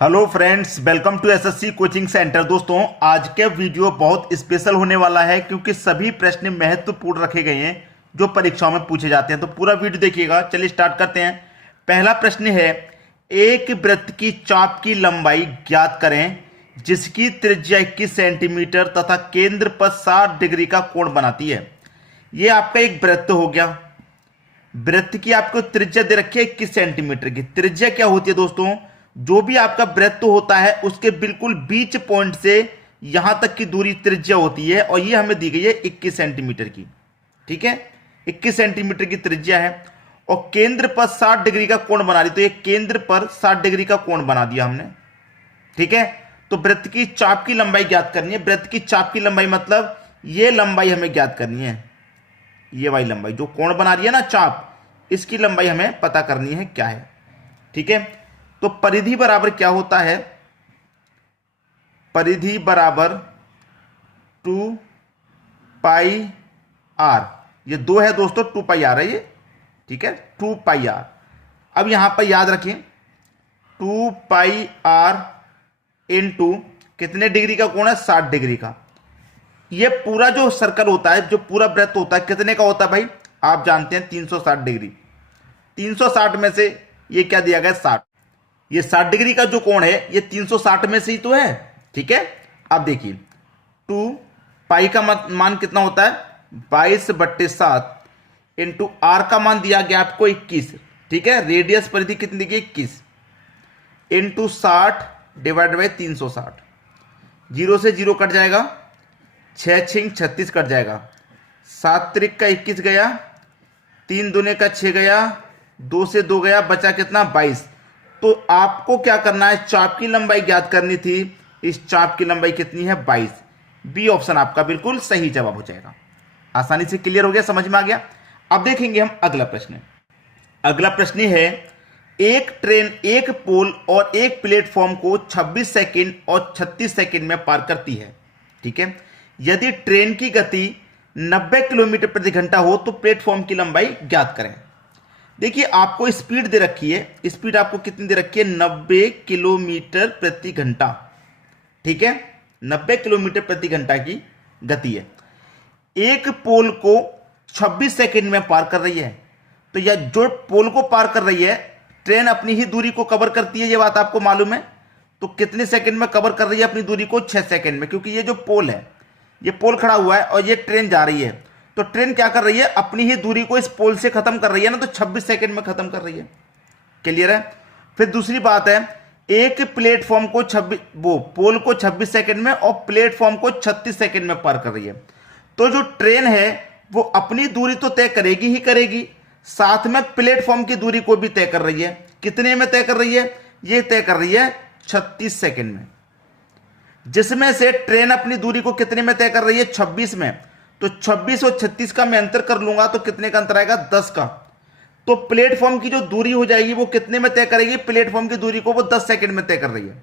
Hello friends, welcome to SSC coaching centre. दोस्तों, आज के वीडियो बहुत स्पेशल होने वाला है क्योंकि सभी प्रश्न महत्वपूर्ण रखे गए हैं जो परीक्षाओं में पूछे जाते हैं। तो पूरा वीडियो देखिएगा। चलिए स्टार्ट करते हैं। पहला प्रश्न है, एक वृत्त की चाप की लंबाई ज्ञात करें जिसकी त्रिज्या 21 सेंटीमीटर तथा केंद्र पर 60 डिग्री का कोण बनाती है। यह आपका एक वृत्त हो गया। वृत्त की आपको त्रिज्या दे रखी है 21 सेंटीमीटर की। त्रिज्या क्या होती है दोस्तों? जो भी आपका वृत्त होता है उसके बिल्कुल बीच पॉइंट से यहां तक की दूरी त्रिज्या होती है, और ये हमें दी गई है 21 सेंटीमीटर की। ठीक है, 21 सेंटीमीटर की त्रिज्या है और केंद्र पर 60 डिग्री का कोण बना रही। तो ये केंद्र पर 60 डिग्री का कोण बना दिया हमने। ठीक है, तो वृत्त की चाप की लंबाई ज्ञात करनी है। वृत्त की चाप की लंबाई मतलब ये लंबाई हमें ज्ञात करनी है। ये वाली लंबाई जो कोण बना रही है ना चाप, इसकी लंबाई हमें पता करनी है क्या है। ठीक है, तो परिधि बराबर क्या होता है? परिधि बराबर 2 पाई आर। ये 2 है दोस्तों, 2 पाई आर है ये। ठीक है, 2 पाई आर। अब यहां पर याद रखें 2 पाई आर इंटू कितने डिग्री का कोण है? 60 डिग्री का। ये पूरा जो सर्कल होता है, जो पूरा वृत्त होता है, कितने का होता है भाई? आप जानते हैं 360 डिग्री। 360 में से ये क्या दिया गया? 60। ये 60 डिग्री का जो कोण है ये 360 में से ही तो है। ठीक है, अब देखिए 2 पाई का मान कितना होता है? 22/7 इंटू आर का मान दिया गया आपको 21। ठीक है, रेडियस परिधि कितनी दी गई? 21 इंटू 60 डिवाइड बाई 360। 0 से 0 कट जाएगा, 6 6 36 कट जाएगा, 7 त्रिक का 21 गया, 3 दूने का 6 गया, 2 से 2 गया, बचा कितना? 22। तो आपको क्या करना है? चाप की लंबाई ज्ञात करनी थी। इस चाप की लंबाई कितनी है? 22। बी ऑप्शन आपका बिल्कुल सही जवाब हो जाएगा। आसानी से क्लियर हो गया, समझ में आ गया। अब देखेंगे हम अगला प्रश्न। अगला प्रश्न है, एक ट्रेन एक पोल और एक प्लेटफॉर्म को 26 सेकंड और 36 सेकंड में पार करती है। ठीक है, यदि ट्रेन की गति 90 किलोमीटर प्रति घंटा हो तो प्लेटफॉर्म की लंबाई ज्ञात करें। देखिए, आपको स्पीड दे रखी है। स्पीड आपको कितनी दे रखी है? 90 किलोमीटर प्रति घंटा। ठीक है, 90 किलोमीटर प्रति घंटा की गति है। एक पोल को 26 सेकंड में पार कर रही है। तो यह जो पोल को पार कर रही है, ट्रेन अपनी ही दूरी को कवर करती है, यह बात आपको मालूम है। तो कितने सेकंड में कवर कर रही है अपनी दूरी को? 6 सेकंड में, क्योंकि ये जो पोल है, ये पोल खड़ा हुआ है और ये ट्रेन जा रही है। तो ट्रेन क्या कर रही है? अपनी ही दूरी को इस पोल से खत्म कर रही है ना, तो 26 सेकंड में खत्म कर रही है। क्लियर है? फिर दूसरी बात है, एक प्लेटफॉर्म को पोल को 26 सेकंड में और प्लेटफॉर्म को 36 सेकंड में पार कर रही है। तो जो ट्रेन है वो अपनी दूरी तो तय करेगी ही करेगी, साथ में प्लेटफॉर्म की दूरी को भी तय कर रही है। कितने में तय कर रही है? ये तय कर रही है 36 सेकंड में, जिसमें से ट्रेन अपनी दूरी को कितने में तय कर रही है? 26 में। तो 26 और 36 का मैं अंतर कर लूंगा तो कितने का अंतर आएगा? 10 का। तो प्लेटफॉर्म की जो दूरी हो जाएगी वो कितने में तय करेगी? प्लेटफॉर्म की दूरी को वो 10 सेकंड में तय कर रही है।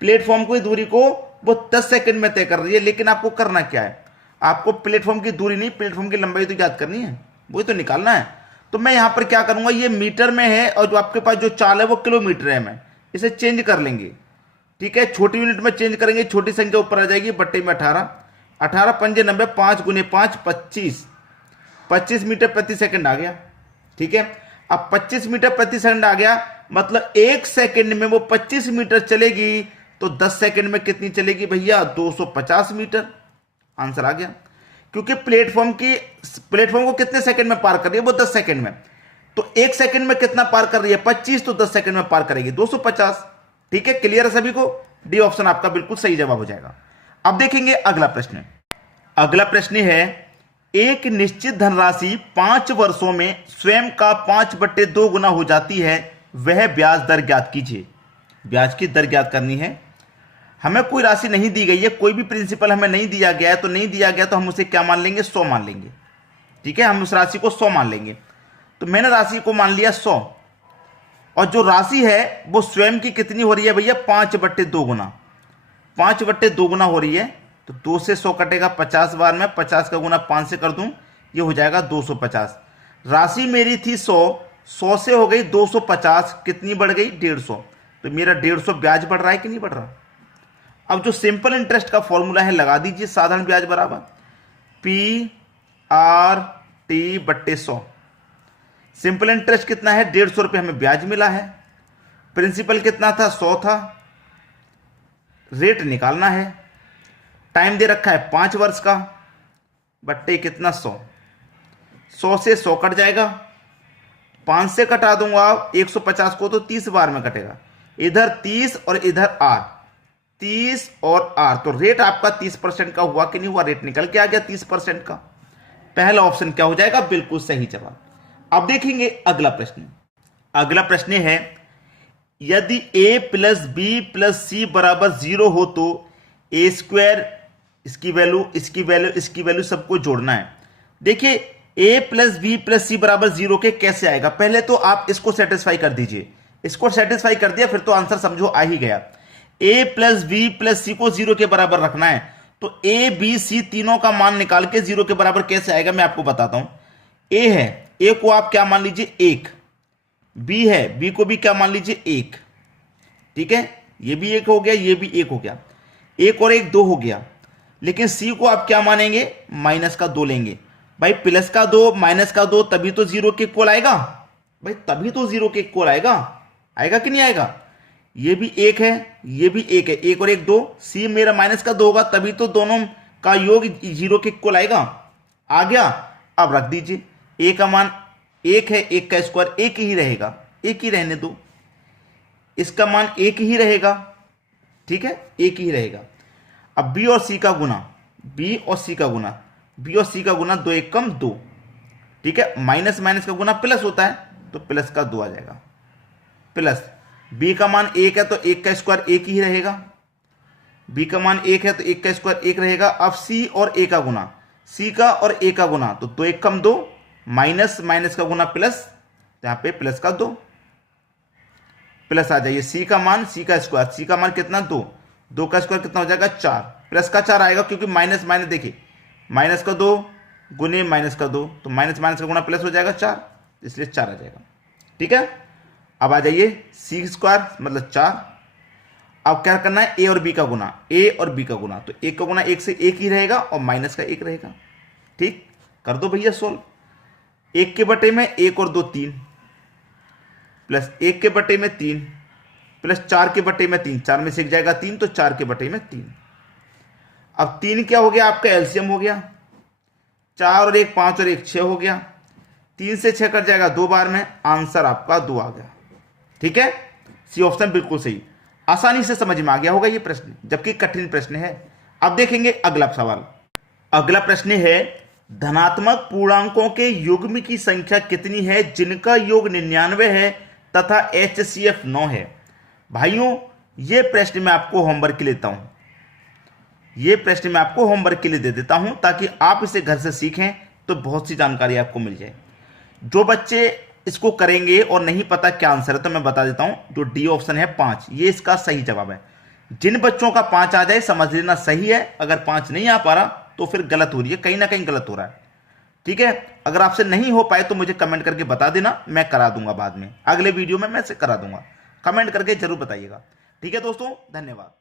प्लेटफॉर्म की दूरी को वो 10 सेकंड में तय कर रही है। लेकिन आपको करना क्या है? आपको प्लेटफॉर्म की दूरी नहीं, प्लेटफॉर्म की लंबाई तो याद करनी है, वही तो निकालना है। तो मैं यहां पर क्या करूंगा, ये मीटर में है और जो आपके पास जो चाल है वो किलोमीटर है, मैं इसे चेंज कर लेंगे। ठीक है, छोटी यूनिट में चेंज करेंगे, छोटी संख्या ऊपर आ जाएगी, बट्टे में 18, 18 पंजे 90, 5 गुने 5 25, 25 मीटर प्रति सेकंड आ गया। ठीक है, अब 25 मीटर प्रति सेकंड आ गया, मतलब 1 सेकंड में वो 25 मीटर चलेगी। तो 10 सेकंड में कितनी चलेगी भैया? 250 मीटर। आंसर आ गया, क्योंकि प्लेटफॉर्म को कितने सेकंड में पार कर रही है? वो 10 सेकंड में। तो 1 सेकंड में कितना पार कर रही है? 25। तो 10 सेकंड में पार करेगी 250। ठीक है, क्लियर है सभी को? डी ऑप्शन आपका बिल्कुल सही जवाब हो जाएगा। अब देखेंगे अगला प्रश्न। अगला प्रश्न है, एक निश्चित धनराशि 5 वर्षों में स्वयं का 5/2 गुना हो जाती है, वह ब्याज दर ज्ञात कीजिए। ब्याज की दर ज्ञात करनी है। हमें कोई राशि नहीं दी गई है, कोई भी प्रिंसिपल हमें नहीं दिया गया है। तो नहीं दिया गया तो हम उसे क्या मान लेंगे? 100 मान लेंगे। ठीक है, हम उस राशि को 100 मान लेंगे। तो मैंने राशि को मान लिया 100, और जो राशि है वो स्वयं की कितनी हो रही है भैया? 5/2 गुना। 5/2 गुना हो रही है। तो 2 से 100 कटेगा 50 बार में, 50 का गुना 5 से कर दूं, ये हो जाएगा 250। राशि मेरी थी 100, 100 से हो गई 250, कितनी बढ़ गई? 150। तो मेरा 150 ब्याज बढ़ रहा है कि नहीं बढ़ रहा। अब जो सिंपल इंटरेस्ट का फॉर्मूला है लगा दीजिए, साधारण ब्याज बराबर पी आर टी बट्टे 100। सिंपल इंटरेस्ट कितना है, 150 रुपये हमें ब्याज मिला है, प्रिंसिपल कितना था, 100 था, रेट निकालना है, टाइम दे रखा है 5 वर्ष का, बट्टे कितना 100, 100 से 100 कट जाएगा, 5 से कटा दूंगा 150 को तो 30 बार में कटेगा, इधर 30 और इधर आर, 30 और आर, तो रेट आपका 30% का हुआ कि नहीं हुआ, रेट निकल के आ गया 30% का। पहला ऑप्शन क्या हो जाएगा, बिल्कुल सही जवाब। अब देखेंगे अगला प्रश्न। अगला प्रश्न है यदि a प्लस बी प्लस सी बराबर 0 हो तो ए स्क्वायर, इसकी वैल्यू इसकी वैल्यू इसकी वैल्यू सबको जोड़ना है। देखिए a प्लस बी प्लस सी बराबर 0 के कैसे आएगा, पहले तो आप इसको सेटिस्फाई कर दीजिए, इसको सेटिस्फाई कर दिया फिर तो आंसर समझो आ ही गया। a प्लस बी प्लस सी को 0 के बराबर रखना है, तो a b c तीनों का मान निकाल के 0 के बराबर कैसे आएगा मैं आपको बताता हूं। a है, a को आप क्या मान लीजिए 1, b है, b को भी क्या मान लीजिए 1, ठीक है, ये भी 1 हो गया, ये भी 1 हो गया, 1 और 1 2 हो गया। लेकिन c को आप क्या मानेंगे, माइनस का 2 लेंगे। भाई प्लस का 2 माइनस का 2 तभी तो 0 के इक्वल आएगा, भाई तभी तो 0 के इक्वल आएगा, आएगा कि नहीं आएगा। ये भी 1 है, ये भी 1 है, 1 और 1 2, c मेरा माइनस का 2 होगा तभी तो दोनों का योग 0 के इक्वल आएगा, आ गया। अब रख दीजिए, a का मान 1 है, 1 का स्क्वायर 1 ही रहेगा, 1 ही रहने दो, इसका मान 1 ही रहेगा, ठीक है, 1 ही रहेगा। अब b और c का गुना, b और c का गुना, b और c का गुना 2 1 कम 2, ठीक है, माइनस माइनस का गुना प्लस होता है तो प्लस का 2 आ जाएगा, प्लस b का मान 1 है तो 1 का स्क्वायर 1 ही रहेगा, b का मान 1 है तो 1 का स्क्वायर 1 रहेगा। अब c और a का गुना, c का और a का गुना तो 2 1 कम 2, माइनस माइनस का गुना प्लस, यहां पे प्लस का 2, प्लस आ जाइए c का मान, c का स्क्वायर, c का मान कितना 2, 2 का स्क्वायर कितना हो जाएगा 4, प्लस का 4 आएगा क्योंकि माइनस माइनस देखिए, माइनस का 2 गुने माइनस का 2 तो माइनस माइनस का गुना प्लस हो जाएगा 4, इसलिए 4 आ जाएगा, ठीक है। अब आ जाइए c स्क्वायर मतलब 4। अब क्या करना है, a और b का गुना, a और b का गुना, तो 1 का गुना 1 से 1 ही रहेगा और माइनस का 1 रहेगा, ठीक, कर दो भैया सोल्व। 1 के बटे में 1 और 2 3, प्लस 1 के बटे में 3, प्लस 4 के बटे में 3, 4 में से 1 जाएगा 3 तो 4 के बटे में 3। अब 3 क्या हो गया, आपका एलसीएम हो गया, 4 और 1 5 और 1 6 हो गया, 3 से 6 कट जाएगा 2 बार में, आंसर आपका 2 आ गया, ठीक है। सी ऑप्शन बिल्कुल सही, आसानी से समझ में आ गया होगा ये प्रश्न, जबकि कठिन प्रश्न है। अब देखेंगे अगला सवाल। अगला प्रश्न है धनात्मक पूर्णांकों के युग्म की संख्या कितनी है जिनका योग 99 है तथा HCF 9 है। भाइयों ये प्रश्न मैं आपको होमवर्क के लिए देता हूं, ये प्रश्न मैं आपको होमवर्क के लिए दे देता हूं ताकि आप इसे घर से सीखें तो बहुत सी जानकारी आपको मिल जाए। जो बच्चे इसको करेंगे और नहीं पता क्या आंसर है तो मैं बता देता हूं, जो डी ऑप्शन है 5, ये इसका सही जवाब है। जिन बच्चों का 5 आ जाए समझ लेना सही है, अगर 5 नहीं आ पा रहा तो फिर गलत हो रही है, कहीं ना कहीं गलत हो रहा है, ठीक है। अगर आपसे नहीं हो पाए तो मुझे कमेंट करके बता देना, मैं करा दूंगा बाद में, अगले वीडियो में मैं इसे करा दूंगा, कमेंट करके जरूर बताइएगा, ठीक है दोस्तों, धन्यवाद।